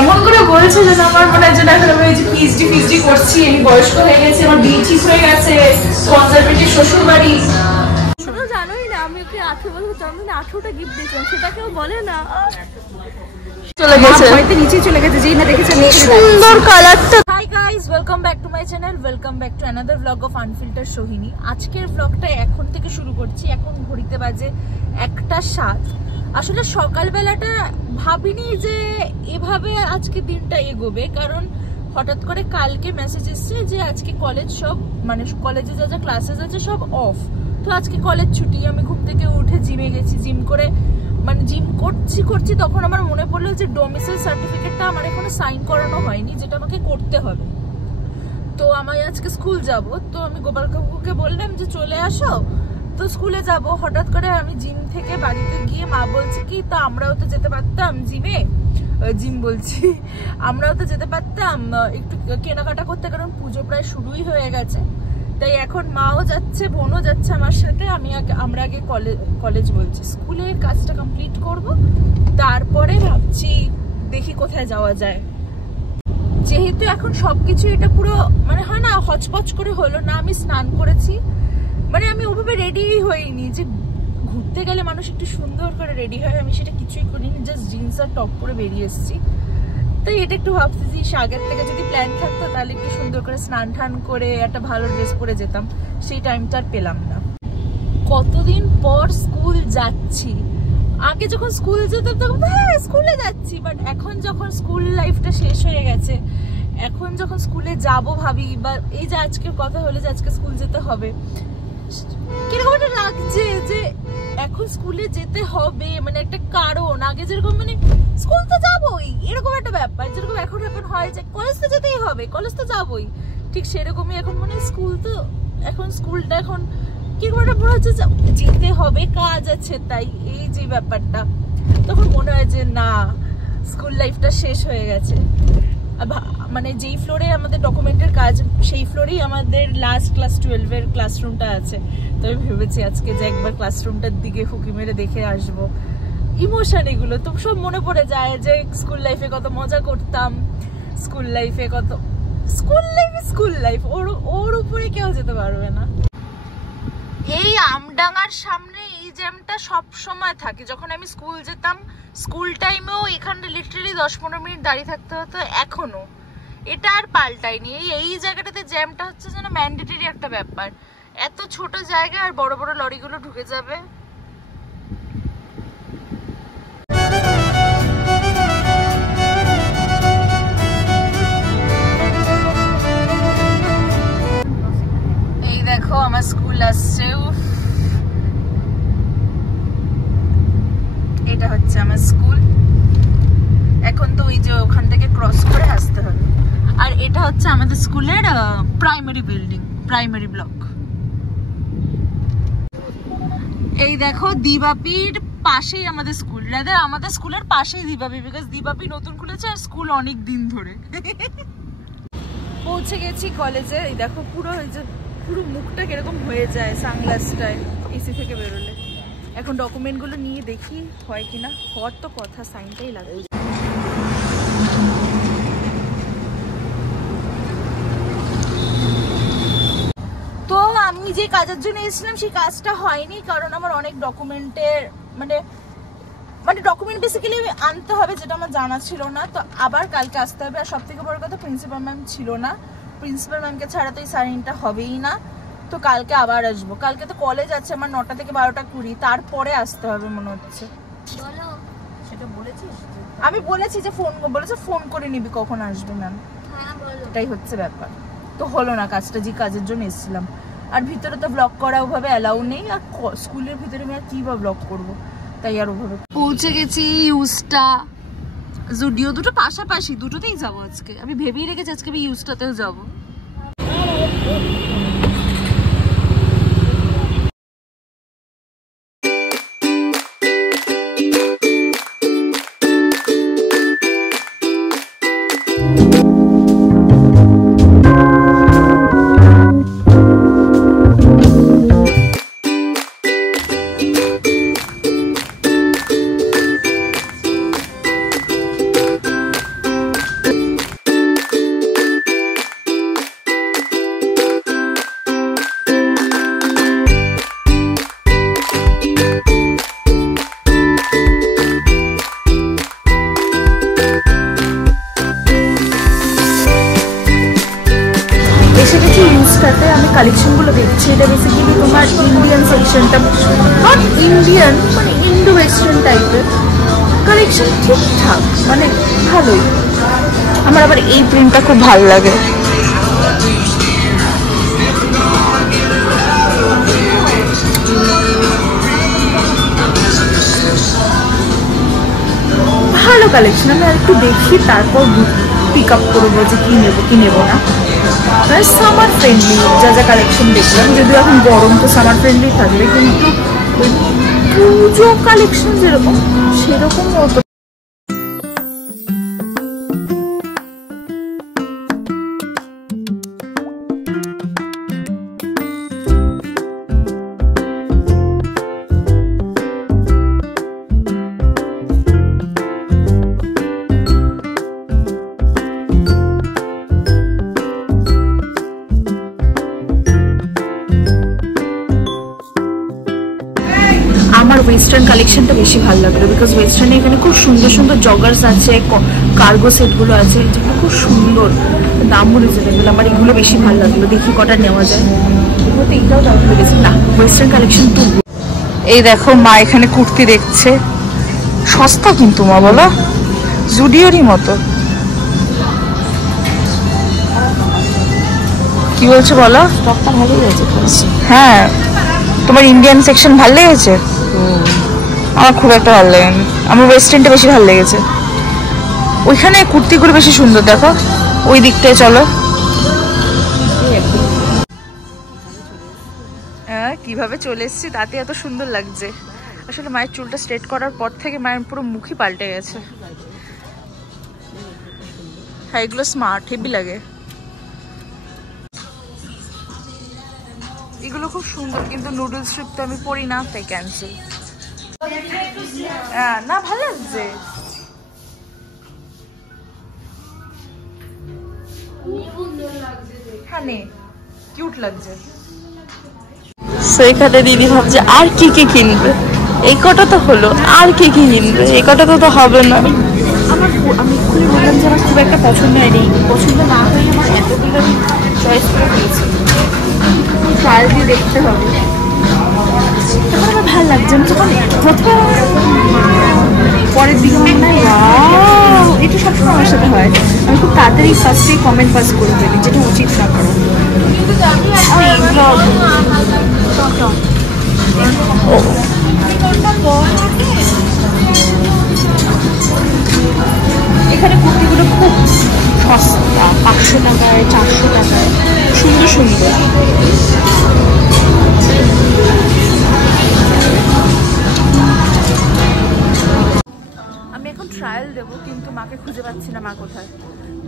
এমন করে বলছে যে আমার মনে হয় যে না এখন আমি পিএইচডি করছি, আমি বয়স্ক হয়ে গেছি, আমার বিয়ে ঠিক হয়ে গেছে, কনজারভেটিভ শ্বশুর বাড়ি। জানোই না আমি ওকে 18 বছর জন্মদিনে 18টা গিফট দিয়েছিলাম, সেটা কেউ বলে না। চলে গেছে, হয়তো নিচে চলে গেছে, যেই না দেখেছে সুন্দর কালারটা। Hi guys, welcome back to my channel, welcome back to another blog of unfilter Sohini. আজকের ব্লগটা এখন থেকে শুরু করছি। এখন ঘড়িতে বাজে 1:07। আসলে সকালবেলাটা ভাবিনি যে এভাবে আজকে দিনটা এগোবে, কারণ হঠাৎ করে কালকে মেসেজ এসছে যে আজকে কলেজ সব মানে কলেজে যা যা ক্লাসেস আছে সব অফ, তো আজকে কলেজ ছুটি। আমি ঘুম থেকে উঠে জিমে গেছি, জিম করে মানে জিম করছি তখন আমার মনে পড়লো যে ডোমিসাইল সার্টিফিকেটটা আমার এখনো সাইন করানো হয়নি, যেটা আমাকে করতে হবে। তো আমি আজকে স্কুল যাব, তো আমি গোপাল কাকুকে বললাম যে চলে আসো, তো স্কুলে যাব। হঠাৎ করে আমি জিম থেকে বাড়িতে গিয়ে মা বলছে কি তা আমরাও তো যেতে পারতাম আমরাও তো যেতে পারতাম একটু কেনাকাটা করতে, কারণ পুজো প্রায় শুরুই হয়ে গেছে। তাই এখন মাও যাচ্ছে, বোনও যাচ্ছে আমার সাথে। আমরা আগে কলেজ বলছি স্কুলের কাজটা কমপ্লিট করব, তারপরে ভাবছি দেখি কোথায় যাওয়া যায়। যেহেতু এখন সবকিছু এটা পুরো মানে হয় না হচপচ করে হলো না, আমি স্নান করেছি, মানে আমি ওভাবে রেডি হইনি যে ঘুরতে গেলে মানুষ একটু সুন্দর করে রেডি হয়, আমি সেটা কিছুই করিনি, জাস্ট জিন্স আর টপ পরে বেরিয়ে এসেছি। তাই এটা একটু ভাবছি যে আগের থেকে যদি প্ল্যান থাকতো তাহলে একটু সুন্দর করে স্নান টান করে একটা ভালো ড্রেস পরে যেতাম, সেই টাইমটা আর পেলাম না। কতদিন পর স্কুল যাচ্ছি। আগে যখন স্কুল যেতাম তখন হ্যাঁ স্কুলে যাচ্ছি, বাট এখন যখন স্কুল লাইফটা শেষ হয়ে গেছে, এখন যখন স্কুলে যাব ভাবি, বা এই যে আজকের কথা হলো যে আজকে স্কুল যেতে হবে, কিরকম একটা লাগছে যে এখন স্কুলে যেতে হবে, মানে একটা কারণ। আগে যেরকম মানে স্কুল তো যাবোই এরকম একটা ব্যাপার, যেরকম এখন হয় যে কলেজ তো যেতেই হবে, কলেজ তো যাবোই, ঠিক সেরকমই এখন মানে স্কুলটা এখন কিরকম একটা মনে হচ্ছে যেতে হবে, কাজ আছে, তাই এই যে ব্যাপারটা তখন মনে হয় যে না স্কুল লাইফটা শেষ হয়ে গেছে। মানে যেই ফ্লোরে আমাদের ডকুমেন্টের কাজ, সেই ফ্লোরেই আমাদের লাস্ট ক্লাস 12-এর ক্লাসরুমটা আছে। তো আমি ভেবেছি আজকে যে একবার ক্লাসরুমটার দিকে ফুঁকি মেরে দেখে আসবো। ইমোশন এগুলো তো সব মনে পড়ে যায় যে স্কুল লাইফে কত মজা করতাম, স্কুল লাইফ ওর উপরে কেউ যেতে পারবে না। এই আমডাঙ্গার সামনে এই জ্যামটা সব সময় থাকে। যখন আমি স্কুল যেতাম, স্কুল টাইমেও এখানে লিটারালি 10-15 মিনিট দাঁড়িয়ে থাকতে হতো, এখনো এটা আর পাল্টায়নি। এই জায়গাটাতে জ্যামটা হচ্ছে যেন ম্যান্ডেটরি একটা ব্যাপার। এত ছোট জায়গা আর বড় বড় লরিগুলো ঢুকে যাবে। এই দেখো আমার স্কুল আসছে, এটা হচ্ছে আমার স্কুল। এখন তো ওই যে ওখান থেকে ক্রস করে আসতে হবে। আর এটা হচ্ছে আমাদের স্কুলের প্রাইমারি বিল্ডিং, প্রাইমারি ব্লক। এই দেখো দিবাপির পাশেই আমাদের স্কুল, আমাদের স্কুলের পাশেই দিবাপি, বিকজ দিবাপি নতুন খুলেছে আর স্কুল অনেক দিন ধরে। পৌঁছে গেছি কলেজে। এই দেখো পুরো মুখটা কিরকম হয়ে যায় সানগ্লাসটায় এসি থেকে বেরোলে। এখন ডকুমেন্টগুলো নিয়ে দেখি হয় কিনা, হওয়ার তো কথা, সাইনটাই লাগবে। তো আমি যে কাজের জন্য এসেছিলাম সেই কাজটা হয়নি, কারণ আমার অনেক ডকুমেন্টের মানে ডকুমেন্ট বেসিক্যালি আনতে হবে, যেটা আমার জানা ছিল না। তো আবার কালকে আসতে হবে। আর সব থেকে বড় কথা প্রিন্সিপাল ম্যাম ছিল না, প্রিন্সিপাল ম্যামকে ছাড়া তো এই সাইনটা হবেই না। তো কালকে আবার আসবো। কালকে তো কলেজ আছে আমার 9টা থেকে 12টা 20, তারপরে আসতে হবে মনে হচ্ছে। সেটা বলেছিস? আমি বলেছি যে ফোন করে নিবি কখন আসবে ম্যাম, এটাই হচ্ছে ব্যাপার। তো হলো না কাজটা, যে কাজের জন্য এসেছিলাম। আর ভিতরে তো ব্লগ করা ওভাবে অ্যালাউ নেই, আর স্কুলের ভিতরে আমি আর কি বা ব্লগ করবো, তাই আর ওভাবে। পৌঁছে গেছি ইউস্টা, জুডিও, দুটো পাশাপাশি, দুটোতেই যাবো আজকে। আমি ভেবেই রেখেছি আজকে আমি ইউস্টাতেও যাবো। সাথে আমি কালেকশনগুলো দেখছি। এটা বেসিক্যালি তোমার ইন্ডিয়ান সেকশনটা, নট ইন্ডিয়ান, মানে ইন্ডো ওয়েস্টার্ন টাইপের কালেকশন, ঠিকঠাক মানে ভালোই। আমার আবার এই প্রিন্টটা খুব ভালো লাগে। ভালো কালেকশন, আমি আর একটু দেখি তারপর পিক আপ করবো যে কি নেবো কি নেবো না। সামার ফ্রেন্ডলি যা যা কালেকশন দেখলাম, যদিও এখন গরম তো সামার ফ্রেন্ডলি থাকবে, কিন্তু ওই পুজো কালেকশন যেরকম সেরকম মতো। আমার ওয়েস্টার্ন কালেকশনটা বেশি ভালো লাগলো, বিকজ ওয়েস্টার্নে এখানে খুব সুন্দর সুন্দর জগার্স আছে, কার্গো সেটগুলো আছে, যেগুলো খুব সুন্দর, দামও রিজনেবল। আমার এগুলো বেশি ভালো লাগলো, দেখি কটা নেওয়া যায়। এগুলোতে এইটাও দাম লেগেছে না, ওয়েস্টার্ন কালেকশন তো। এই দেখো মা এখানে কুর্তি দেখছে, সস্তা কিন্তু মা, বলো জুডিওরই মতো। কি বলছো বলো? স্টকটা ভালো লেগেছে। হ্যাঁ, তোমার ইন্ডিয়ান সেকশন ভালো লেগেছে? আমার খুব একটা ভালো লাগেনি, আমার ওয়েস্টার্নটা বেশি ভালো লেগেছে। ওইখানে কুর্তিগুলো বেশি সুন্দর, দেখো ওই দিকটায় চলো। হ্যাঁ, কিভাবে চলে এসেছি তাতে এত সুন্দর লাগছে। আসলে মায়ের চুলটা স্ট্রেট করার পর থেকে মায়ের পুরো মুখই পাল্টে গেছে। হ্যাঁ, এগুলো স্মার্ট, হেভি লাগে। এগুলো খুব সুন্দর, কিন্তু নুডলস স্ট্রিপ তো আমি পরি না, তাই ক্যান্সেল। না, ভালো লাগছে। হ্যাঁ, নে, কিউট লাগছে। সেখানে দিদি ভাবছে আর কি কি কিনবে, এই কটা তো হলো, আর কি কি কিনবে, এই কটা তো হবে না। আমি এক্ষুনি বললাম যে আমার খুব একটা পছন্দ হয়নি, পছন্দ না হয়ে আমার এতগুলো আমি চয়েস করে দিয়েছি, ট্রায়াল দিয়ে দেখতে হবে। তখন আমার ভালো লাগছে, আমি যখন প্রথম পরের দিকে মনে হয় এটা সবসময় আমার সাথে হয়, আমি খুব তাড়াতাড়ি ফার্স্টে কমেন্ট পাস করে ফেলি, যেটা উচিত না করা। এখানে কুর্তিগুলো খুব সস্তা, 500 টাকায় 400 টাকায়, সুন্দর সুন্দর। আমি এখন ট্রায়াল দেবো, কিন্তু মাকে খুঁজে পাচ্ছি না। মা কোথায়?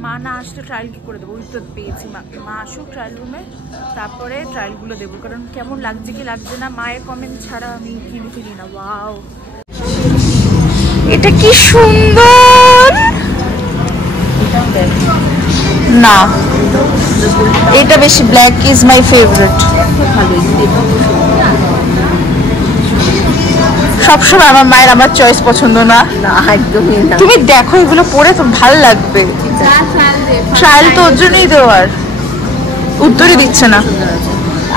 মা না আসলে ট্রায়াল কি করে দেবো? ওই তো পেয়েছি মাকে। মা আসুক ট্রায়াল রুমে, তারপরে ট্রায়ালগুলো দেবো, কারণ কেমন লাগছে কি লাগছে না মায়ের কমেন্ট ছাড়া আমি কিনি না। ওয়াও, এটা কি সুন্দর না, এটা বেশি ব্ল্যাক ইজ মাই ফেভারিট। সবসময় আমার মায়ের আমার চয়েস পছন্দ না, একদমই না। তুমি দেখো এগুলো পরে তো ভালো লাগবে। ট্রায়াল তো ওর জন্যই দেওয়ার, উত্তরই দিচ্ছে না।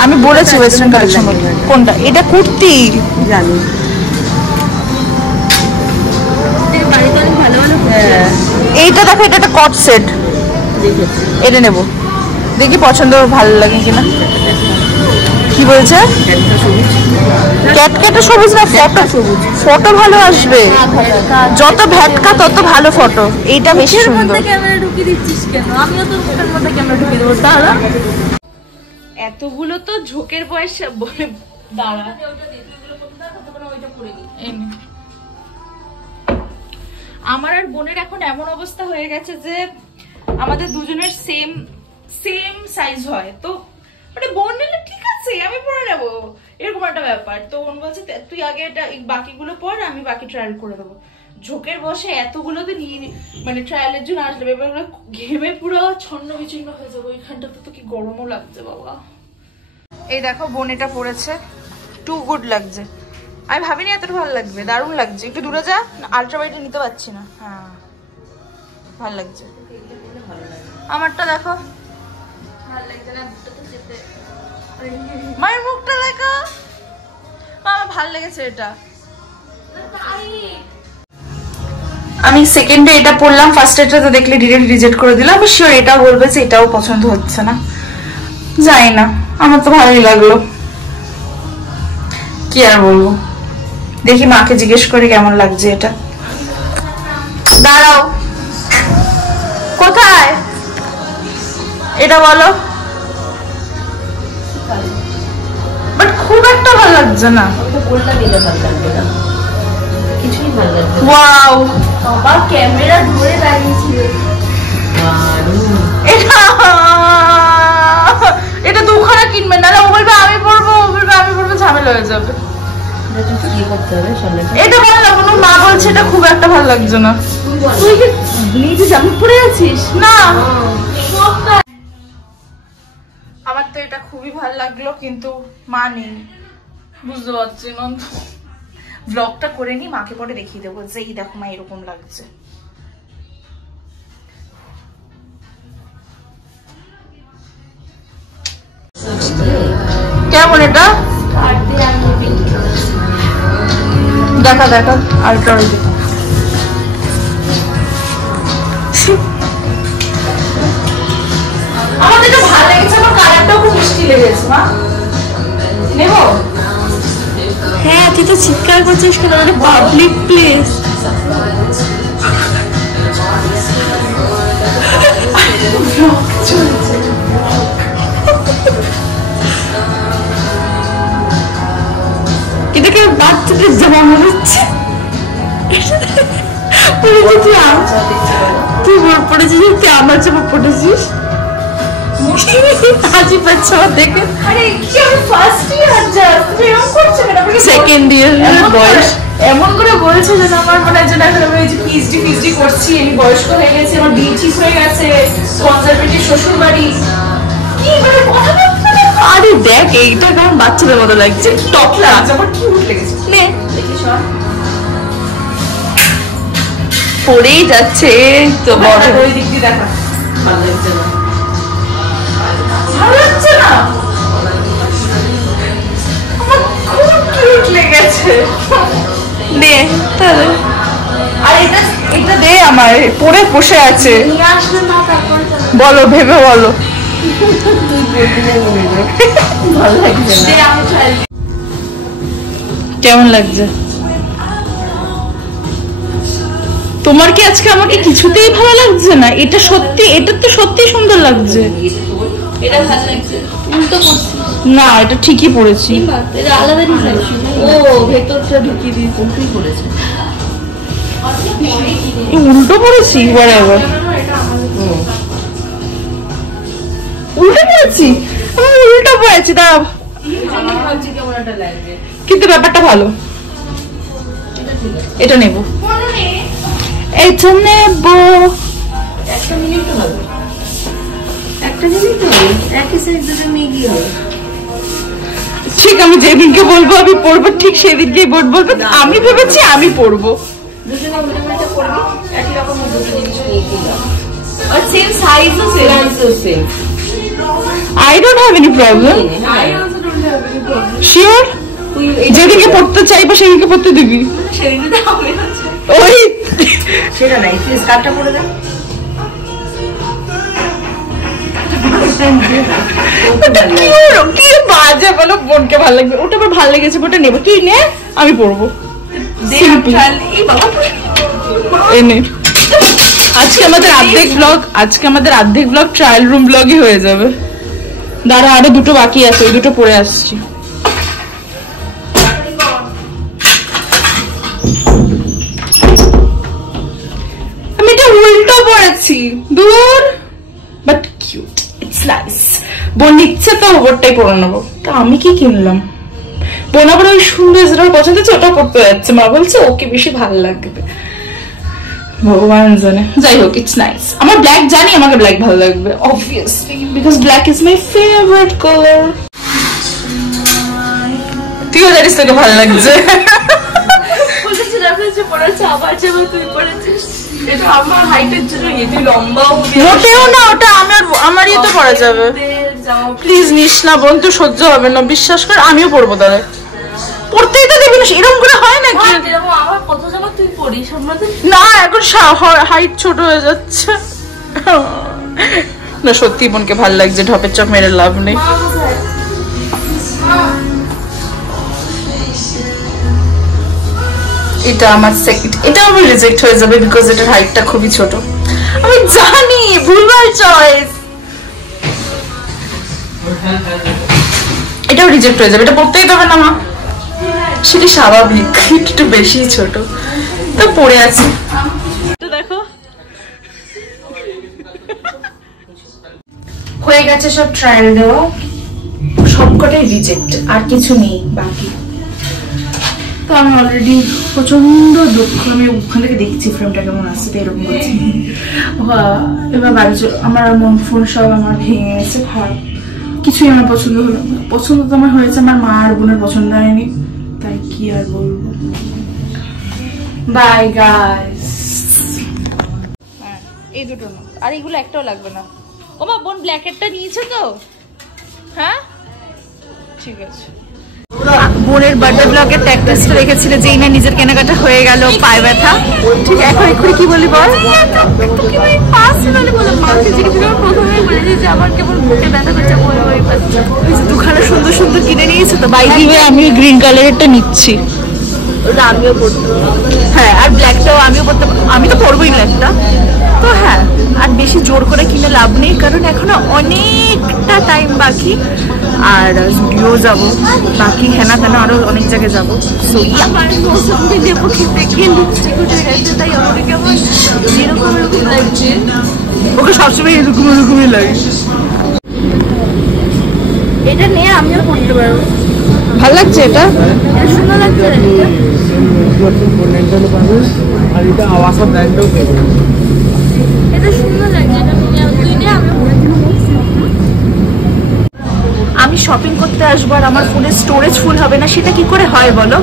আমি বলেছি ওয়েস্টার্ন কালেকশন কোনটা, এটা কুর্তি জানি। এইটা দেখো, এটা একটা কট সেট, এটা নেবো, দেখি পছন্দ ভালো লাগে কিনা। কি বলছে? ক্যাটক্যাটে সবুজ না, ফটো সবুজ, ফটো ভালো আসবে, যত ভ্যাটকা তত ভালো ফটো। এইটা বেশি সুন্দর। ক্যামেরা ঢুকিয়ে দিচ্ছিস কেন? আমিও তো মুখের মধ্যে ক্যামেরা ঢুকিয়ে দেবো। তাহলে এতগুলো তো ঝোঁকের বয়স বলে দাঁড়া। আমার আর বোনের এখন এমন অবস্থা হয়ে গেছে যে আমাদের দুজনের সেম সাইজ হয়, তো মানে বোন নিলে ঠিক আছে আমি পরে নেবো, এরকম একটা ব্যাপার। তো বোন বলছে তুই আগে এটা বাকিগুলো পর, আমি বাকি ট্রায়াল করে দেবো। ঝোঁকের বসে এতগুলোতে নিয়ে মানে ট্রায়ালের জন্য আসলে এবার ঘেমে পুরো ছন্ন বিচ্ছিন্ন হয়ে যাবো। ওইখানটাতে তো কি গরমও লাগছে বাবা। এই দেখো বোন এটা পরেছে, টু গুড লাগছে। আমি ভাবিনি এতটা ভালো লাগবে, দারুণ লাগছে। একটু দূরে যা, আলট্রা ওয়াইডে নিতে পারছি না। হ্যাঁ, ভালো লাগছে। আমারটা দেখো, মায়ের মুখটা দেখো, আমার ভালো লেগেছে এটা। আমি সেকেন্ডে এটা পড়লাম, ফার্স্ট এটা তো দেখলে ডিরেক্ট রিজেক্ট করে দিলাম। আমি শিওর এটাও বলবে যে এটাও পছন্দ হচ্ছে না, জানি না, আমার তো ভালোই লাগলো, কি আর বলবো। দেখি মাকে জিজ্ঞেস করে কেমন লাগছে এটা। দাঁড়াও, কোথায় এটা বলো। বাট খুব একটা ভালো লাগছে না। ওয়াও, বাবা ক্যামেরা ধরে দাঁড়িয়েছিল। এটা দুখানা কিনবে, নাহলে ও বলবে আমি পড়বো, ও বলবে আমি পড়বো, ঝামেলা হয়ে যাবে। এটা ভালো লাগবে না, মা বলছে এটা খুব একটা ভালো লাগছে না। তুই কি নিজে জামা পরে আছিস? না, আমার তো এটা খুবই ভালো লাগলো, কিন্তু মা নেই, বুঝতে পারছি না। ব্লগটা করে নি, মাকে পরে দেখিয়ে দেবো যে এই দেখো মা এরকম লাগছে। কেমন এটা? দেখা দেখা আরেকটা আমার এটা ভালো লেগেছে, আমার কালারটাও খুব মিষ্টি লেগেছে। মা নেবো? হ্যাঁ, তুই তো চিৎকার করছিস কেন? এটা পাবলিক প্লেস। এটাকে বাচ্চাদের জামা মনে হচ্ছে। তুই পড়েছিস, তুই আমার জামা পড়েছিস। হাসি পাচ্ছে আমার দেখে। আরে কি, আমি ফার্স্ট ইয়ার জাস্ট, তুমি এরকম করছো কেন? সেকেন্ড ইয়ার বয়স এমন করে বলছে যেন আমার মনে হয় যেন এখন আমি পিএইচডি করছি, আমি বয়স্ক হয়ে গেছি, আমার বিয়ে ঠিক হয়ে গেছে, কনজারভেটিভ শ্বশুর বাড়ি, কি মানে কথা বলতে। আরে দেখ, এইটা কেমন বাচ্চাদের মতো লাগছে। টপ লাগছে, আমার কিউট লেগেছে। নে, দেখিস পড়েই যাচ্ছে তো বড়। ওই দিক দিয়ে দেখা, ভালো লাগছে না, ভালো লাগছে না, আমার খুব কিউট লেগেছে। নে তাহলে। আর এটা দে, আমার পরে বসে আছে। নিয়ে আসলে না, তারপরে বলো, ভেবে বলো। ভালো লাগছে না। কেমন লাগছে তোমার? কি আজকে আমাকে কিছুতেই ভালো লাগছে না? এটা সত্যি, এটা তো সত্যি সুন্দর লাগছে। এটা ভালো লাগছে, উল্টো করছিস না, এটা ঠিকই পড়েছি। এটা আলাদা ডিজাইন। ও ভেতরটা ঢুকিয়ে দিয়ে উল্টোই করেছে। উল্টো পড়েছি, whatever। উল্টো পড়েছি, আমি উল্টো পড়েছি। দাঁড়াও, কিন্তু ব্যাপারটা ভালো। এটা নেব, এটা নেব। একটা মিনিট হবে, একটা মিনিট হবে, একই সাইজ দুটো নিয়ে গিয়ে হবে। ঠিক, আমি যেদিনকে বলবো আমি পড়বো, ঠিক সেদিনকেই বোর্ড বলবো। আমি ভেবেছি আমি পড়বো। দুজনে মিলেমিশে করবি, একই রকম দুটো জিনিস নিয়ে গিয়ে আর সেম সাইজও same. I don't have any problem. I also don't have any problem. Sure? যেদিনকে পড়তে চাইবো সেদিনকে পড়তে দিবি। সেদিনকে তো হবে না, ওই সেটা নাই, তুই স্কার্টটা পরে দে। কি বাজে বলো, বোনকে ভালো লাগবে। ওটা আমার ভালো লেগেছে, ওটা নেবো। তুই নে, আমি পড়বো। আজকে আমাদের অর্ধেক ব্লগ ট্রায়াল রুম ব্লগই হয়ে যাবে। দাঁড়া, আরো দুটো বাকি আছে, ওই দুটো পরে আসছি। আমি এটা উল্টো পড়েছি, দূর, বাট কিউট, ইটস নাইস। বোন নিচ্ছে তো ওপরটাই পরে নেবো। তা আমি কি কিনলাম? বোন আবার ওই সুন্দর যেটা পছন্দ হচ্ছে ওটা পড়তে যাচ্ছে। মা বলছে ওকে বেশি ভালো লাগবে, ভগবান জানে। যাই হোক, ইটস নাইস। আমার ব্ল্যাক, জানি আমাকে ব্ল্যাক ভালো লাগবে, obviously, because black is my favourite colour. তুইও জানিস তোকে ভালো লাগছে। এটা আমার হাইটের জন্য, তুই লম্বাও মোটেও না, ওটা আমারই তো পরা যাবে। প্লিজ নিস না বোন, তো সহ্য হবে না, বিশ্বাস কর। আমিও পরবো তাহলে। পড়তেই তো দেবি না, এরকম করে হয় নাকি? আমার কত জামা তুই পরিস, না এখন হাইট ছোট হয়ে যাচ্ছে না। সত্যি বোনকে ভালো লাগছে, ঢপের চক মেরে লাভ নেই। এটা আমার সেকেন্ড, এটা আমার রিজেক্ট হয়ে যাবে বিকজ এটার হাইটটা খুবই ছোট। আমি জানি ভুলভাল চয়েস, এটাও রিজেক্ট হয়ে যাবে। এটা পড়তেই দেবে না মা, সেটা স্বাভাবিক, একটু বেশি ছোট তো পড়ে আছে। তো দেখো হয়ে গেছে সব ট্রায়াল দেওয়া, সবকটাই রিজেক্ট, আর কিছু নেই বাকি। তো আমি অলরেডি প্রচন্ড দুঃখ, আমি ওখান থেকে দেখছি ফ্রেমটা কেমন আসছে, তো এরকম করছি। এবার বাড়ি আমার মন ফোন সব আমার ভেঙে গেছে, খারাপ কিছুই আমার পছন্দ হলো না। পছন্দ তো আমার হয়েছে, আমার মা আর বোনের পছন্দ হয়নি, তাই কি আর বলবো। Bye guys. এই দুটো না, আর এগুলো একটাও লাগবে না। ওমা বোন ব্ল্যাকেটটা নিয়েছে তো? হ্যাঁ ঠিক আছে। বোনের বার্থডে ব্লগের ট্যাগটা রেখেছিল যে না নিজের কেনাকাটা হয়ে গেল, পায়ে ব্যথা। ঠিক এখন এক্ষুনি কি বলি বল? দুখানা সুন্দর সুন্দর কিনে নিয়েছে তো, বাই দিবে। আমি গ্রিন কালারেরটা নিচ্ছি, আমিও পড়তে, হ্যাঁ। আর ব্ল্যাকটাও আমিও পড়তে, আমি তো পরবোই ব্ল্যাকটা। তো হ্যাঁ, আর বেশি জোর করে কিনে লাভ নেই, কারণ এখনো অনেকটা টাইম বাকি। আর জুডিও যাব, বাকি হেনা তেনা আরো অনেক জায়গায় যাবো। সো আমার মৌসুমি লেবু খেতে গিয়ে লিপস্টিক উঠে গেছে, তাই আমাকে কেমন এরকম এরকম লাগছে। ওকে সবসময় এরকম এরকমই লাগে। এটা নিয়ে আমিও পড়তে পারবো। ভাল লাগছে এটা, সুন্দর লাগছে। এটা সুন্দর লাগছে, এটা তুই নিয়ে আমি। আমি শপিং করতে আসবো আর আমার ফোনের স্টোরেজ ফুল হবে না, সেটা কি করে হয় বলো?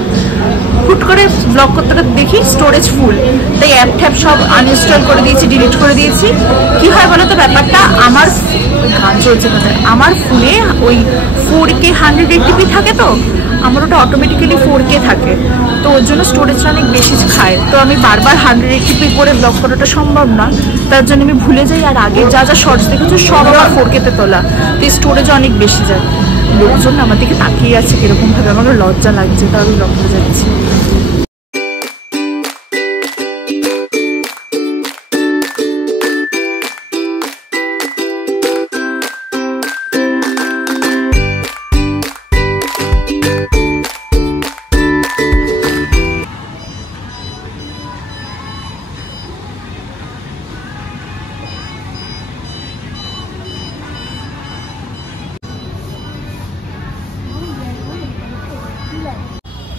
হুট করে ব্লগ করতে করতে দেখি স্টোরেজ ফুল, তাই অ্যাপ ট্যাপ সব আনইনস্টল করে দিয়েছি, ডিলিট করে দিয়েছি। কি হয় বলো তো ব্যাপারটা? আমার গান চলছে কোথায়, আমার ফোনে ওই 4K 180p থাকে, তো আমার ওটা অটোমেটিক্যালি 4K থাকে, তো ওর জন্য স্টোরেজটা অনেক বেশি খায়। তো আমি বারবার 180p করে ব্লগ করাটা সম্ভব না, তার জন্য আমি ভুলে যাই। আর আগে যা যা শর্টস দেখেছো সব আমার 4K তে তোলা, তো স্টোরেজ অনেক বেশি যায়। লোকজন আমার দিকে তাকিয়ে আছে কিরকম ভাবে, আমার লজ্জা লাগছে, তাও আমি ব্লগ করে যাচ্ছি।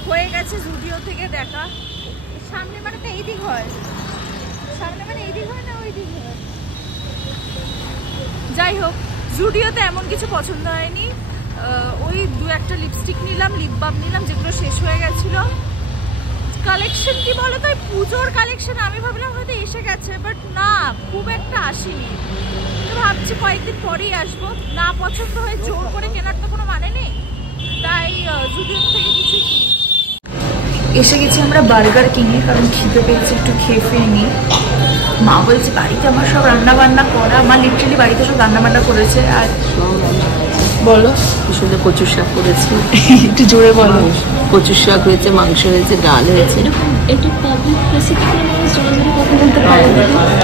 হয়ে গেছে জুডিও থেকে দেখা। সামনে মানে তো এই দিক হয়, সামনে মানে এই দিক হয় না ওই দিক হয়। যাই হোক, জুডিওতে এমন কিছু পছন্দ হয়নি। ওই দু একটা লিপস্টিক নিলাম, লিপ বাম নিলাম, যেগুলো শেষ হয়ে গেছিলো। কালেকশন কি বলো তো, পুজোর কালেকশন আমি ভাবলাম হয়তো এসে গেছে, বাট না, খুব একটা আসেনি। ভাবছি কয়েকদিন পরেই আসবো। না পছন্দ হয়ে জোর করে কেনার তো কোনো মানে নেই, তাই জুডিও থেকে কিছু এসে গেছি আমরা বার্গার কিনে, কারণ খিদে পেয়েছে, একটু খেয়ে ফেয়ে নিই। মা বলছে বাড়িতে আমার সব রান্না বান্না করা, মা লিটারালি বাড়িতে সব রান্না বান্না করেছে। আর বলো, কি সুন্দর কচুর শাক করেছি, একটু জোরে বলো। কচুর শাক হয়েছে, মাংস হয়েছে, ডাল হয়েছে। একটু পাবলিক প্লেসে কি করে মানুষ জোরে জোরে কথা বলতে পারে?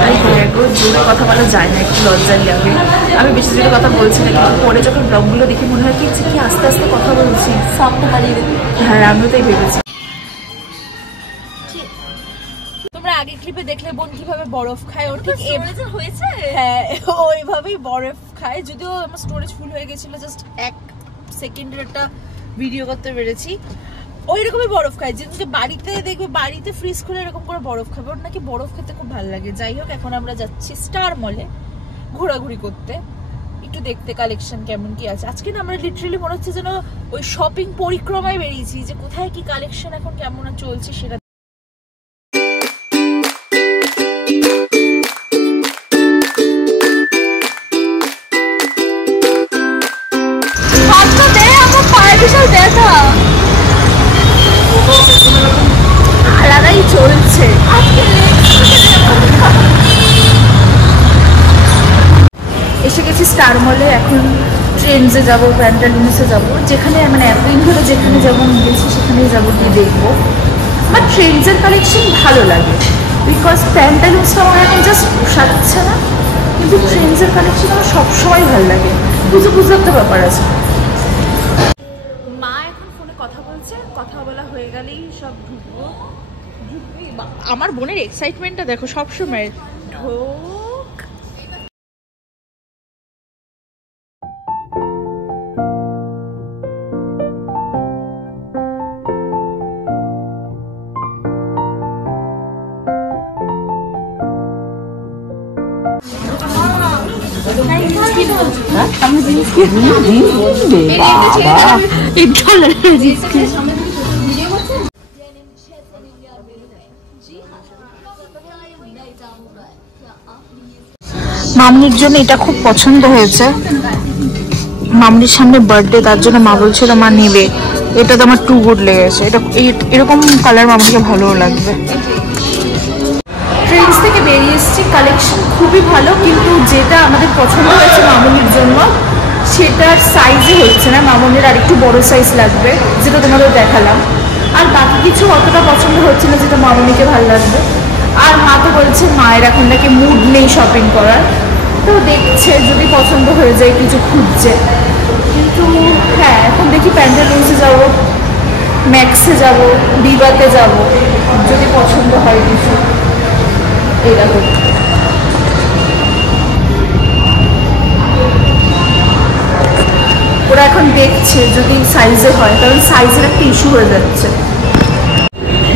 আর হ্যাঁ গো, জোরে কথা বলা যায় না, একটু লজ্জাই লাগে। আমি বেশি জোরে কথা বলছি না, কিন্তু পরে যখন ব্লগগুলো দেখে মনে হয় কি আস্তে আস্তে কথা বলছি, সাউন্ডটা বাড়িয়ে দেবে। হ্যাঁ আমিও তাই ভেবেছি। তোমরা আগে ক্লিপে দেখলে বোন কিভাবে বরফ খায়, ও ঠিক হয়েছে, হ্যাঁ ওইভাবেই বরফ খায়। যদিও আমার স্টোরেজ ফুল হয়ে গেছিল, জাস্ট 1 সেকেন্ডের একটা ভিডিও করতে পেরেছি। ওই রকমই বরফ খায়, যেদিনকে বাড়িতে দেখবে, বাড়িতে ফ্রিজ খুলে এরকম করে বরফ খাবে, ওর নাকি বরফ খেতে খুব ভালো লাগে। যাই হোক, এখন আমরা যাচ্ছি স্টার মলে ঘোরাঘুরি করতে, একটু দেখতে কালেকশন কেমন কি আছে। আজকে না আমরা লিটারালি মনে হচ্ছে যেন ওই শপিং পরিক্রমায় বেরিয়েছি, যে কোথায় কি কালেকশন এখন কেমন চলছে সেটা। আলাদাই চলছে। এসে গেছি স্টার মলে, এখন ট্রেন্ডসে যাবো, প্যান্টালুন্সে যাবো, যেখানে মানে এতদিন ধরে যেখানে যেমন গেছি সেখানেই যাবো, গিয়ে দেখবো। বাট ট্রেন্ডসের কালেকশন ভালো লাগে, বিকজ প্যান্টালুন্সটা আমার এখন জাস্ট পোষাচ্ছে না, কিন্তু ট্রেন্ডসের কালেকশন আমার সবসময় ভালো লাগে। বুঝে একটা ব্যাপার আছে। মা এখন ফোনে কথা বলছে, কথা বলা হয়ে গেলেই সব ঢুকবো। আমার বোনের এক্সাইটমেন্টটা দেখো সবসময়। ঢোক। মামনির জন্য এটা খুব পছন্দ হয়েছে, মামনির সামনে বার্থডে, তার জন্য মা বলছিল মা নেবে। এটা তো আমার টু গুড লেগেছে, এটা এরকম কালার মামনিকে ভালোও লাগবে। ট্রেন্ডস থেকে বেরিয়ে এসেছি, কালেকশন খুবই ভালো, কিন্তু যেটা আমাদের পছন্দ হয়েছে মামনির জন্য সেটার সাইজে হচ্ছে না। মামনির আর একটু বড় সাইজ লাগবে, যেটা তোমাদের দেখালাম। আর বাকি কিছু অতটা পছন্দ হচ্ছে না যেটা মামনিকে ভালো লাগবে। আর মা তো বলছে মায়ের এখন নাকি মুড নেই শপিং করার, তো দেখছে যদি পছন্দ হয়ে যায় কিছু খুঁজছে। কিন্তু হ্যাঁ, এখন দেখি প্যান্টালুন্সে যাবো, ম্যাক্সে যাবো, বিবাতে যাবো, যদি পছন্দ হয় কিছু। এইরকম ওরা এখন দেখছে যদি সাইজে হয়, কারণ সাইজের একটা ইস্যু হয়ে যাচ্ছে।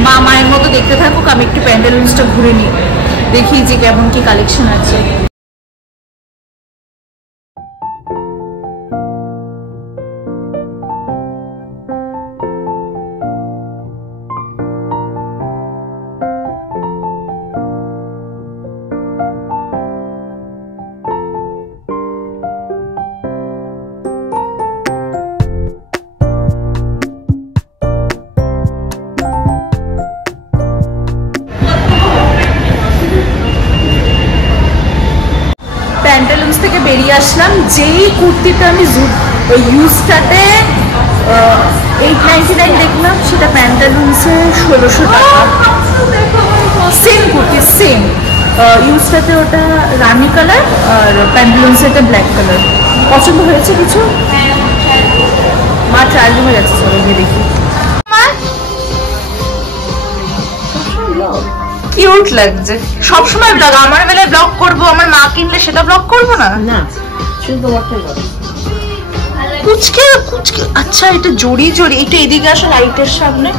মা মায়ের মতো দেখতে থাকুক, আমি একটু প্যান্টালুন্সটা ঘুরে নিই, দেখি যে কেমন কি কালেকশন আছে। প্যান্টালুন্স থেকে বেরিয়ে আসলাম, যেই কুর্তিটা আমি ইউজটাতে 899 দেখলাম, সেটা প্যান্টালুন্সে 1600 টাকা। সেম কুর্তি, সেম ইউজটাতে ওটা রানি কালার আর প্যান্টালুন্সে এটা ব্ল্যাক কালার। পছন্দ হয়েছে কিছু? মা ট্রায়াল রুমে যাচ্ছে, চলো গিয়ে দেখি। কিউট লাগছে, সবসময় ব্লগ, আমার বেলায় ব্লগ করবো, আমার মা কিনলে সেটা ব্লগ করবো না। না শুধু কুচকে কুচকে। আচ্ছা, এটা জড়ি জড়ি, এটা এদিকে আসো লাইটের সামনে,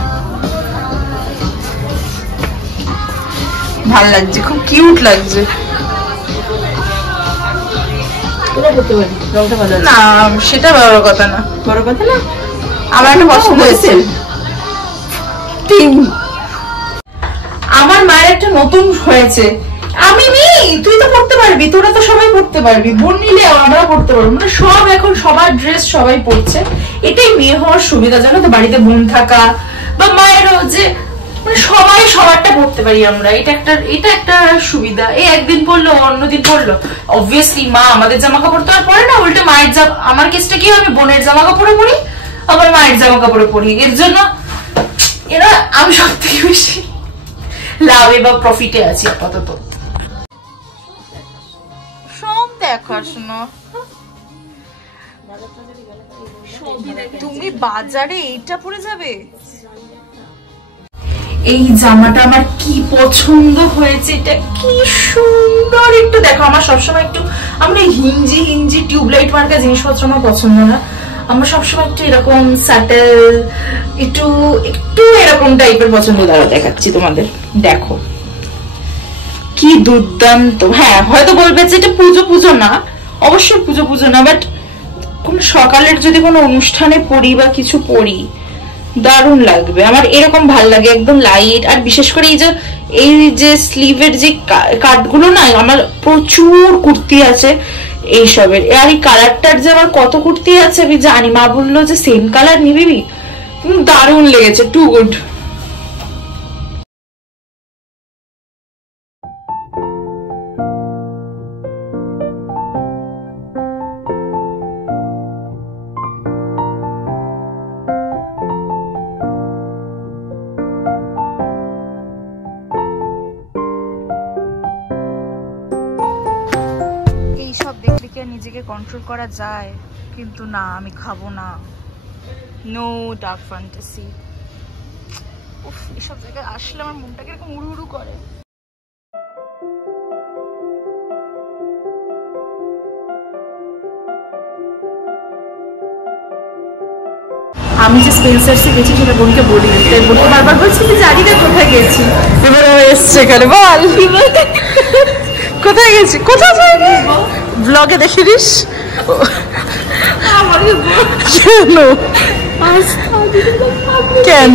ভাল লাগছে, খুব কিউট লাগছে। না সেটা বড় কথা না, বড় কথা না, আমার একটা পছন্দ হয়েছে। আমার মায়ের একটা নতুন হয়েছে, আমি নেই, তুই তো পড়তে পারবি, তোরা তো সবাই পড়তে পারবি, বোন নিলে আমরা পড়তে পারবো, মানে সব এখন সবার ড্রেস সবাই পড়ছে। এটাই মেয়ে হওয়ার সুবিধা, জানো তো, বাড়িতে বোন থাকা বা মায়েরও যে মানে সবাই সবারটা পড়তে পারি আমরা, এটা একটা সুবিধা। এই একদিন পড়লো, অন্যদিন পড়লো। অবভিয়াসলি মা আমাদের জামা কাপড় তো আর পরে না, উল্টে মায়ের আমার কেসটা কি, আমি বোনের জামা কাপড়ে পরি, আবার মায়ের জামা কাপড়ে পরি। এর জন্য এরা আমি সব থেকে বেশি লাভে বা প্রফিটে আছি আপাতত। সব দেখাশোনা, তুমি বাজারে এইটা পরে যাবে? এই জামাটা আমার কি পছন্দ হয়েছে, এটা কি সুন্দর, একটু দেখো। আমার সবসময় একটু, আমরা হিঞ্জি হিঞ্জি টিউবলাইট মার্কা জিনিসপত্র আমার পছন্দ না, আমার সবসময় একটু এরকম স্যাটেল, একটু একটু এরকম টাইপের পছন্দ। দ্বারা দেখাচ্ছি তোমাদের, দেখো কি দুর্দান্ত। হ্যাঁ হয়তো বলবে যে এটা পুজো পুজো না, অবশ্যই পুজো পুজো না, বাট কোন সকালের যদি কোনো অনুষ্ঠানে পরি বা কিছু পরি দারুণ লাগবে আমার, এরকম ভাল লাগে, একদম লাইট। আর বিশেষ করে এই যে স্লিভের যে কাটগুলো না, আমার প্রচুর কুর্তি আছে এইসবের। আর এই কালারটার যে আমার কত কুর্তি আছে আমি জানি, মা বললো যে সেম কালার নিবি, দারুণ লেগেছে, টু গুড। নিজেকে কন্ট্রোল করা যায়, কিন্তু না, আমি খাবো না। No dark fantasy. উফ, এসব জায়গায় আসলে আমার মনটাকে এরকম উড়ু উড়ু করে। আমি যে স্পেন্সার্সে গেছি সেটা বোনকে বলিনি, তাই বোনকে বারবার বলছি তুই জানি না কোথায় গেছি। এবার এসছে এখানে, বল কোথায় গেছি, কোথায় যাইনি, ব্লগে দেখিস কেন কেন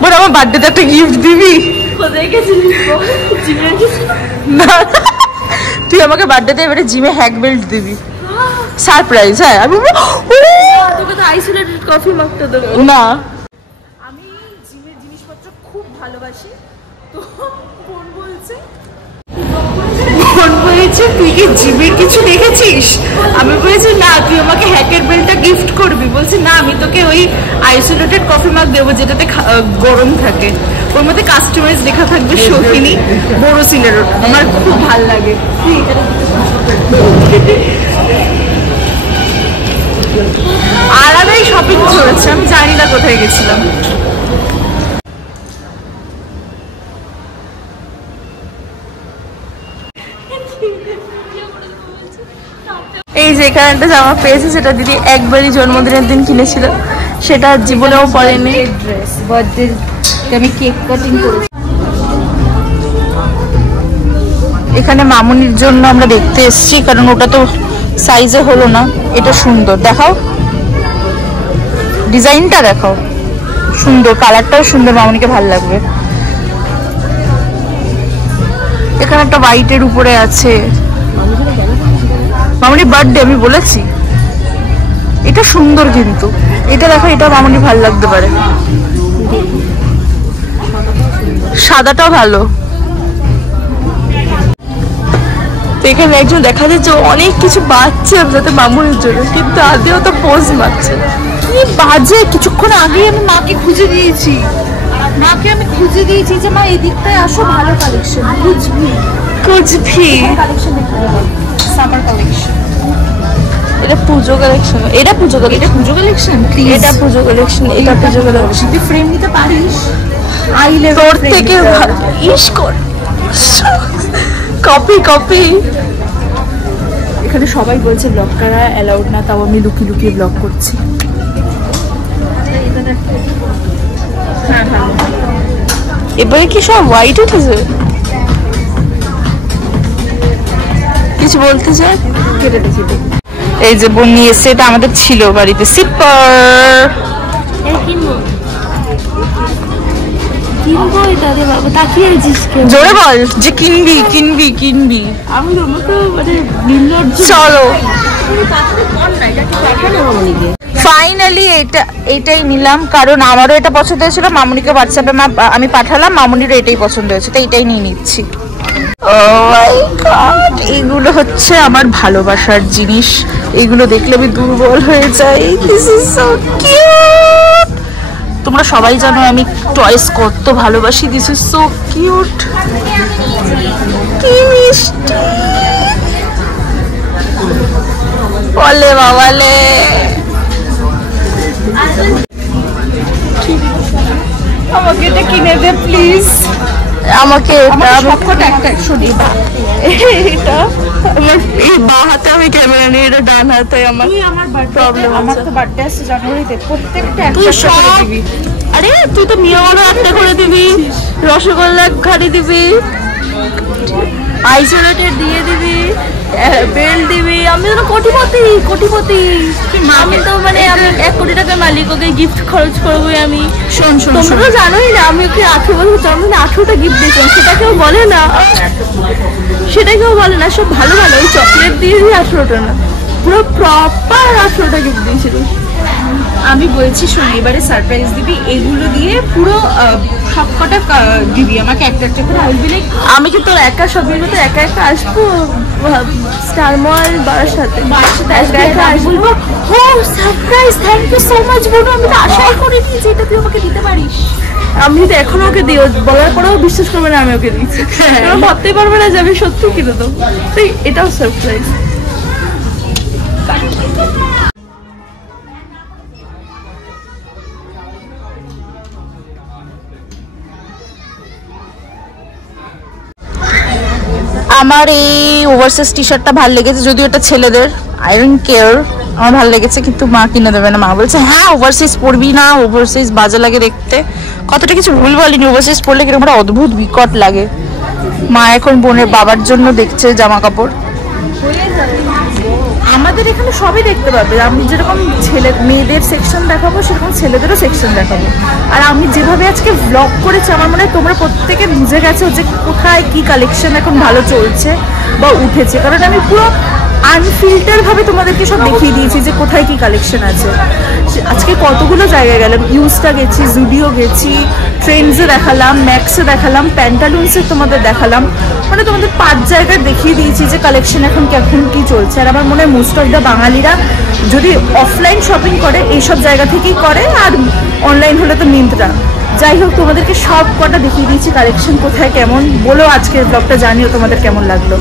বল, আমার বার্থডেতে একটা গিফট দিবি? কোথায় গেছিস? না, তুই আমাকে বার্থডেতে এবারে জিমে হ্যাক বেল্ট দিবি, সারপ্রাইজ। হ্যাঁ, আমি তোকে তো আইসোলেটেড কফি মাগতে দেবো না। আমি জিমের জিনিসপত্র খুব ভালোবাসি, তো বোন বলছে তুই কি জিমের কিছু দেখেছিস? আমি বলেছি না, তুই আমাকে হ্যাকের বেলটা গিফট করবি। বলছি না, আমি তোকে ওই আইসোলেটেড কফি মাগ দেবো যেটাতে গরম থাকে, ওর মধ্যে কাস্টমাইজ লেখা থাকবে সোহিনী বোরোসিলের। আমার খুব ভাল লাগে। আলাদাই শপিং করেছে, আমি জানি না কোথায় গেছিলাম। এই যে এখানে একটা জামা পেয়েছে, সেটা দিদি একবারই জন্মদিনের দিন কিনেছিল, সেটা জীবনেও পরেনি। ড্রেস বার্থডে আমি কেক কাটিং করেছি। এখানে মামুনির জন্য আমরা দেখতে এসেছি, কারণ ওটা তো সাইজে হলো না। এটা সুন্দর, দেখাও ডিজাইনটা, দেখাও সুন্দর, কালারটাও সুন্দর, মামুনিকে ভালো লাগবে। এখানে একটা হোয়াইটের উপরে আছে, মামুনির বার্থডে আমি বলেছি। এটা সুন্দর, কিন্তু এটা দেখো, এটা মামুনি ভালো লাগতে পারে। সাদাটাও ভালো। এখানে একজন দেখা যাচ্ছে অনেক কিছু বাচ্চা যাতে মামুনির জন্য, কিন্তু আদেও তো পোজ মারছে। কি বাজে! কিছুক্ষণ আগে আমি মাকে খুঁজে দিয়েছি, যে মা এই দিকটায় আসো, ভালো কালেকশন। কুচভি সামার কালেকশন, এটা পুজো কালেকশন, এটা পুজো কালেকশন, এটা পুজো কালেকশন, এটা পুজো কালেকশন, এটা পুজো কালেকশন। তুই ফ্রেম নিতে পারিস? আই তোর থেকে ইস কর, কপি কপি। এখানে সবাই বলছে ব্লগ করা অ্যালাউড না, তাও আমি লুকিয়ে লুকিয়ে ব্লগ করছি। এবারে কি সব হোয়াইট উঠেছে? কিছু বলতে চাই? কেটে দেখি। এই যে বোন নিয়ে এসছে, এটা আমাদের ছিল বাড়িতে, সিপার। কিনবো এটা রে বাবা, তাকিয়ে আছিস কেন? জোরে বল যে কিনবি কিনবি কিনবি। আমি তো মানে নির্লজ্জ। চলো ফাইনালি এইটাই নিলাম, কারণ আমারও এটা পছন্দ হয়েছিল, মামুনিকে হোয়াটসঅ্যাপে আমি পাঠালাম, মামুনিরও এটাই পছন্দ হয়েছে, তো এইটাই নিয়ে নিচ্ছি। Oh my God! এগুলো হচ্ছে আমার ভালোবাসার জিনিস, এগুলো দেখলে আমি দুর্বল হয়ে যাই। This is so cute! তোমরা সবাই জানো আমি টয়েস কত ভালোবাসি। This is so cute! কি মিষ্টি! বলে বাবালে, আমাকে এটা কিনে দে প্লিজ। আমাকে এটা সবকটা একটা 100 এটা আমার এই বাঁ হাতে আমি ক্যামেরা নিয়ে, এটা ডান হাতে আমার প্রবলেম। আমার তো বার্থডে আসছে জানুয়ারিতে, প্রত্যেকটা তুই একটা করে দিবি। আরে তুই তো মিয়াওয়ালা একটা করে দিবি, রসগোল্লা ঘাড়ি দিবি, আইসোলেটেড দিয়ে দিবি, বেল দিবি। আমি তো কোটিপতি। আমি তো মানে আমি 1 কোটি টাকার মালিক, ওকে গিফট খরচ করবো আমি। শোন তোমরা তো জানোই না, আমি ওকে 18 বছর জন্মদিনে 18টা গিফট দিয়েছিলাম, সেটা কেউ বলে না, সব ভালো ভালো। ওই চকলেট দিয়ে 18টা না, পুরো প্রপার 18টা গিফট দিয়েছিল। আমি বলছি শোন, এবারে সারপ্রাইজ দিবি, এগুলো দিয়ে পুরো সবকটা দিবি আমাকে একটা একটা করে। আমি কি তোর একা সবই মতো একা একা আসবো স্টার মল বারাসাতে? একা একা আসবো। Oh surprise, thank you so much বোন, আমি তো আশাই করিনি যে এটা তুই আমাকে দিতে পারিস। আমি তো এখনো ওকে দিও, বলার পরেও বিশ্বাস করবে না আমি ওকে দিচ্ছি, ভাবতেই পারবে না যে আমি সত্যি কিনে দেবো। তাই এটাও সারপ্রাইজ। আমার এই ওভারসাইজ টি শার্টটা ভালো লেগেছে, যদিও এটা ছেলেদের, আই ডোন্ট কেয়ার, আমার ভালো লেগেছে, কিন্তু মা কিনে দেবে না। মা বলছে হ্যাঁ ওভারসাইজ পরবি না, ওভারসাইজ বাজে লাগে দেখতে। কতটা কিছু ভুল বলিনি, ওভারসাইজ পরলে কিরকম একটা অদ্ভুত বিকট লাগে। মা এখন বোনের বাবার জন্য দেখছে জামা কাপড়। আমাদের এখানে সবই দেখতে পাবে, আমি যেরকম ছেলে মেয়েদের সেকশন দেখাবো সেরকম ছেলেদেরও সেকশন দেখাবো। আর আমি যেভাবে আজকে ব্লগ করেছি আমার মনে হয় তোমরা প্রত্যেকে বুঝে গেছো যে কোথায় কি কালেকশন এখন ভালো চলছে বা উঠেছে, কারণ আমি পুরো আনফিল্টার ভাবে তোমাদেরকে সব দেখিয়ে দিয়েছি যে কোথায় কি কালেকশন আছে। আজকে কতগুলো জায়গায় গেলাম, ইউজটা গেছি, জুডিও গেছি, ট্রেন্ডসে দেখালাম, ম্যাক্সে দেখালাম, প্যান্টালুন্সে তোমাদের দেখালাম, মানে তোমাদের 5 জায়গায় দেখিয়ে দিয়েছি যে কালেকশন এখন কি চলছে। আর আমার মনে হয় মোস্ট অফ দ্য বাঙালিরা যদি অফলাইন শপিং করে এইসব জায়গা থেকেই করে, আর অনলাইন হলে তো মিন্ত্রা। যাই হোক তোমাদেরকে সব কটা দেখিয়ে দিয়েছি কালেকশন কোথায় কেমন। বলো আজকের ব্লগটা, জানিও তোমাদের কেমন লাগলো।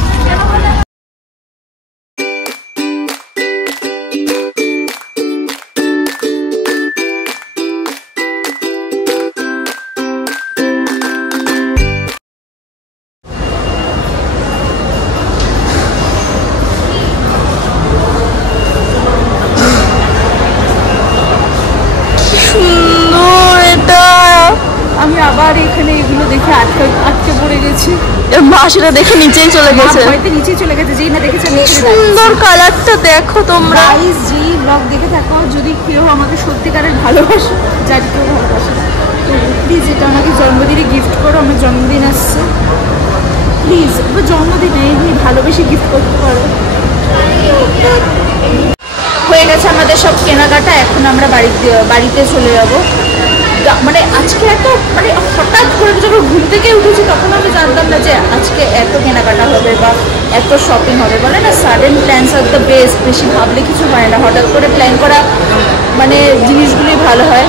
আমি আবার এখানে এগুলো দেখে আটকে পড়ে গেছি। মা সেটা দেখে নিচেই চলে গেছে, নিচেই চলে গেছে, যেই না দেখেছে। সুন্দর কালারটা দেখো তোমরা। যেই ব্লগ দেখে থাকো, যদি কেউ আমাকে সত্যিকারের ভালোবাসে, যাকে কেউ ভালোবাসে, তো প্লিজ এটা আমাকে জন্মদিনে গিফট করো। আমার জন্মদিন আসছে, প্লিজ জন্মদিনে এমনি ভালোবেসে গিফট করতে পারো। হয়ে গেছে আমাদের সব কেনাকাটা, এখন আমরা বাড়িতে চলে যাবো। মানে আজকে এত মানে হঠাৎ করে যখন ঘুম থেকে উঠেছি তখন আমি জানতাম না যে আজকে এত কেনাকাটা হবে বা এত শপিং হবে। বলে না sudden plans are the best, বেশি ভাবলে কিছু হয় না, হঠাৎ করে প্ল্যান করা মানে জিনিসগুলোই ভালো হয়।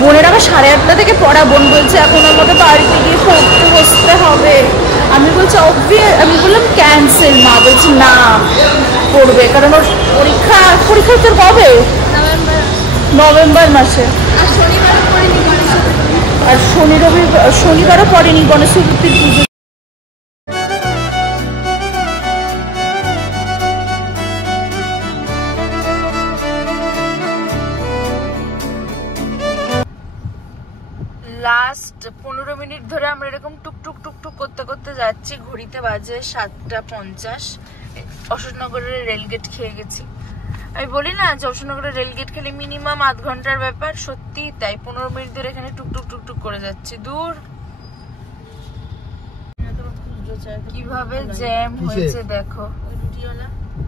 বোনের আবার 8:30 থেকে পড়া, বোন বলছে এখন আমাদের বাড়িতে গিয়ে পড়তে বসতে হবে। আমি বলছি আমি বললাম ক্যান্সেল, মা বলছি না পড়বে, কারণ ওর পরীক্ষা তোর কবে? নভেম্বর মাসে। আর শনিবারও পড়েনি গণেশ চতুর্থীর পুজো। লাস্ট 15 মিনিট ধরে আমরা এরকম টুকটুক টুকটুক করতে করতে যাচ্ছি। ঘড়িতে বাজে 7:50। অশোকনগরের রেলগেট খেয়ে গেছি। আমি বলি না যে অশোকনগরের রেলগেট খেলে মিনিমাম 8 ঘন্টার ব্যাপার, সত্যি তাই। 15 মিনিট ধরে এখানে টুকটুক টুকটুক করে যাচ্ছি। দূর কিভাবে জ্যাম হয়েছে দেখো।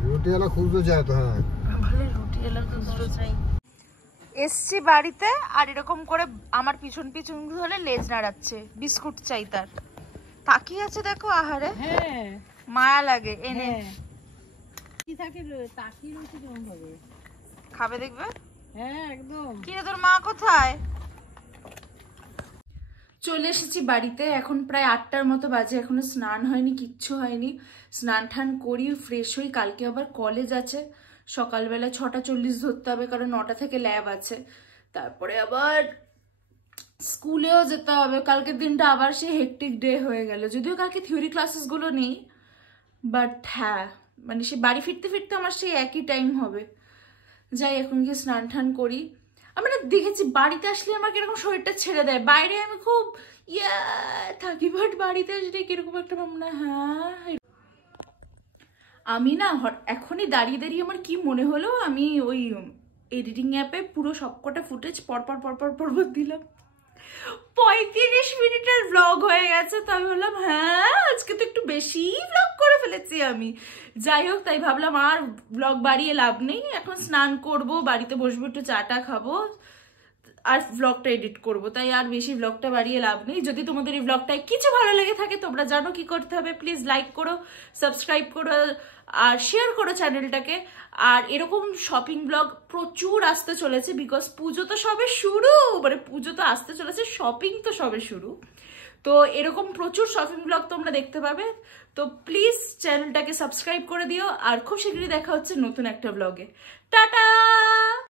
রুটিওয়ালা খুঁজতে চায় তো, হ্যাঁ বলে রুটিওয়ালা খুঁজতে চাই। এসছি বাড়িতে আর এরকম করে আমার পিছন পিছন ধরে লেজ নাড়াচ্ছে, বিস্কুট চাই তার। তাকিয়ে আছে দেখো, আহারে মায়া লাগে। এনে খাবে দেখবে। হ্যাঁ একদম। কি রে তোর মা কোথায়? চলে এসেছি বাড়িতে, এখন প্রায় 8টার মতো বাজে, এখনো স্নান হয়নি, কিচ্ছু হয়নি। স্নান টান করি, ফ্রেশ হই। কালকে আবার কলেজ আছে, সকালবেলা 6:40 ধরতে হবে, কারণ 9টা থেকে ল্যাব আছে। তারপরে আবার স্কুলেও যেতে হবে। কালকের দিনটা আবার সেই হেকটিক ডে হয়ে গেল, যদিও কালকে থিওরি ক্লাসেসগুলো নেই, বাট হ্যাঁ মানে সে বাড়ি ফিরতে ফিরতে আমার সেই একই টাইম হবে। যাই এখন গিয়ে স্নান টান করি। আমি না দেখেছি বাড়িতে আসলে আমার কিরকম শরীরটা ছেড়ে দেয়, বাইরে আমি খুব থাকি, বাট বাড়িতে আসলে কিরকম একটা ভাবনা। হ্যাঁ আমি না এখনই দাঁড়িয়ে দাঁড়িয়ে আমার কি মনে হলো, আমি ওই এডিটিং অ্যাপে পুরো সবকটা ফুটেজ পরপর দিলাম। 35 মিনিটের ব্লগ হয়ে গেছে। তো আমি বললাম হ্যাঁ আজকে তো একটু বেশি ব্লগ করে ফেলেছি আমি। যাই হোক, তাই ভাবলাম আর ব্লগ বাড়িয়ে লাভ নেই, এখন স্নান করব, বাড়িতে বসবো, একটু চাটা খাবো, আর ব্লগটা এডিট করব। তাই আর বেশি ব্লগটা বাড়িয়ে লাভ নেই। যদি তোমাদের এই ব্লগটায় কিছু ভালো লেগে থাকে তোমরা জানো কি করতে হবে, প্লিজ লাইক করো, সাবস্ক্রাইব করো আর শেয়ার করো চ্যানেলটাকে। আর এরকম শপিং ব্লগ প্রচুর আসতে চলেছে, বিকজ পুজো তো সবে শুরু, মানে পুজো তো আসতে চলেছে, শপিং তো সবে শুরু। তো এরকম প্রচুর শপিং ব্লগ তোমরা দেখতে পাবে। তো প্লিজ চ্যানেলটাকে সাবস্ক্রাইব করে দিও, আর খুব শীঘ্রই দেখা হচ্ছে নতুন একটা ব্লগে। টাটা।